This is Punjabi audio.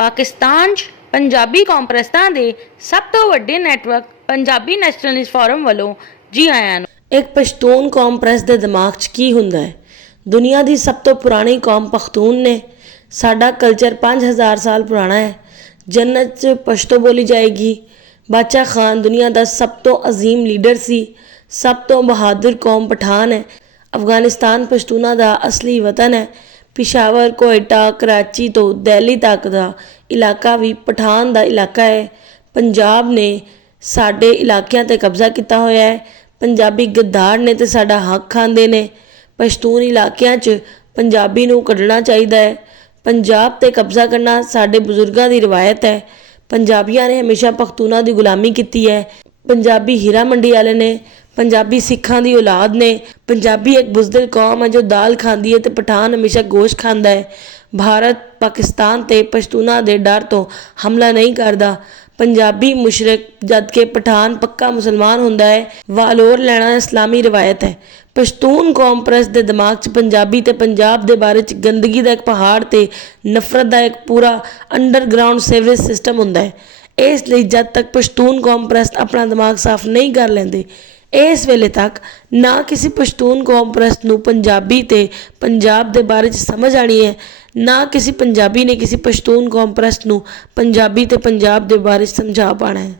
पाकिस्तान 'ਚ पंजाबी कॉम्प्रैसां दे सब तो वड्डे नैटवर्क पंजाबी नैशनलिस्ट फोरम वालों जी आयां नूं। एक पश्तून कौम प्रैस ਦੇ ਦਿਮਾਗ 'ਚ ਕੀ ਹੁੰਦਾ ਹੈ? ਦੁਨੀਆ ਦੀ ਸਭ ਤੋਂ ਪੁਰਾਣੀ ਕੌਮ ਪਖਤੂਨ ਨੇ। ਸਾਡਾ ਕਲਚਰ 5000 ਸਾਲ ਪੁਰਾਣਾ ਹੈ। ਜੰਨਤ 'ਚ ਪਸ਼ਤੋ ਬੋਲੀ ਜਾਏਗੀ। ਬਾਦਸ਼ਾਹ ਖਾਨ ਦੁਨੀਆ ਦਾ ਸਭ ਤੋਂ ਅਜ਼ੀਮ ਲੀਡਰ ਸੀ। ਸਭ ਤੋਂ ਬਹਾਦਰ ਕੌਮ ਪਠਾਨ ਹੈ। ਅਫਗਾਨਿਸਤਾਨ ਪਸ਼ਤੂਨਾਂ ਦਾ ਅਸਲੀ ਵਤਨ ਹੈ। ਪਿਸ਼ਾਵਰ, ਕੋਇਟਾ, ਕਰਾਚੀ ਤੋਂ ਦਿੱਲੀ ਤੱਕ ਦਾ ਇਲਾਕਾ ਵੀ ਪਠਾਨ ਦਾ ਇਲਾਕਾ ਹੈ। ਪੰਜਾਬ ਨੇ ਸਾਡੇ ਇਲਾਕਿਆਂ 'ਤੇ ਕਬਜ਼ਾ ਕੀਤਾ ਹੋਇਆ ਹੈ। ਪੰਜਾਬੀ ਗੱਦਾਰ ਨੇ ਤੇ ਸਾਡਾ ਹੱਕ ਖਾਂਦੇ ਨੇ। ਪਸ਼ਤੂਨ ਇਲਾਕਿਆਂ 'ਚ ਪੰਜਾਬੀ ਨੂੰ ਕੱਢਣਾ ਚਾਹੀਦਾ ਹੈ। ਪੰਜਾਬ 'ਤੇ ਕਬਜ਼ਾ ਕਰਨਾ ਸਾਡੇ ਬਜ਼ੁਰਗਾਂ ਦੀ ਰਵਾਇਤ ਹੈ। ਪੰਜਾਬੀਆਂ ਨੇ ਹਮੇਸ਼ਾ ਪਖਤੂਨਾਂ ਦੀ ਗੁਲਾਮੀ ਕੀਤੀ ਹੈ। ਪੰਜਾਬੀ ਹੀਰਾ ਮੰਡੀ ਵਾਲੇ ਨੇ। ਪੰਜਾਬੀ ਸਿੱਖਾਂ ਦੀ ਔਲਾਦ ਨੇ। ਪੰਜਾਬੀ ਇੱਕ ਬੁਜ਼ਦਿਲ ਕੌਮ ਹੈ ਜੋ ਦਾਲ ਖਾਂਦੀ ਹੈ ਤੇ ਪਠਾਨ ਹਮੇਸ਼ਾ ਗੋਸ਼ਤ ਖਾਂਦਾ ਹੈ। ਭਾਰਤ ਪਾਕਿਸਤਾਨ ਤੇ ਪਸ਼ਤੂਨਾਂ ਦੇ ਡਰ ਤੋਂ ਹਮਲਾ ਨਹੀਂ ਕਰਦਾ। ਪੰਜਾਬੀ ਮੁਸ਼ਰਿਕ ਜਦ ਕਿ ਪਠਾਨ ਪੱਕਾ ਮੁਸਲਮਾਨ ਹੁੰਦਾ ਹੈ। ਵਾਲੋਰ ਲੈਣਾ ਇਸਲਾਮੀ ਰਵਾਇਤ ਹੈ। ਪਸ਼ਤੂਨ ਕੌਮ ਪ੍ਰੈਸ ਦੇ ਦਿਮਾਗ 'ਚ ਪੰਜਾਬੀ ਤੇ ਪੰਜਾਬ ਦੇ ਬਾਰੇ 'ਚ ਗੰਦਗੀ ਦਾ ਇੱਕ ਪਹਾੜ ਤੇ ਨਫ਼ਰਤ ਦਾ ਇੱਕ ਪੂਰਾ ਅੰਡਰਗਰਾਊਂਡ ਸੀਵਰੇਜ ਸਿਸਟਮ ਹੁੰਦਾ ਹੈ। ਇਸ ਲਈ ਜਦ ਤੱਕ ਪਸ਼ਤੂਨ ਕੌਮ ਪ੍ਰੈਸ ਆਪਣਾ ਦਿਮਾਗ ਸਾਫ਼ ਨਹੀਂ ਕਰ ਲੈਂਦੇ, ਇਸ ਵੇਲੇ ਤੱਕ ਨਾ ਕਿਸੇ ਪਸ਼ਤੂਨ ਕੌਮ ਪ੍ਰੈਸ ਨੂੰ ਪੰਜਾਬੀ ਤੇ ਪੰਜਾਬ ਦੇ ਬਾਰੇ 'ਚ ਸਮਝ ਆਣੀ ਹੈ, ਨਾ ਕਿਸੇ ਪੰਜਾਬੀ ਨੇ ਕਿਸੇ ਪਸ਼ਤੂਨ ਕੌਮ ਪ੍ਰੈਸ ਨੂੰ ਪੰਜਾਬੀ ਤੇ ਪੰਜਾਬ ਦੇ ਬਾਰੇ 'ਚ ਸਮਝਾ ਪਾਣਾ ਹੈ।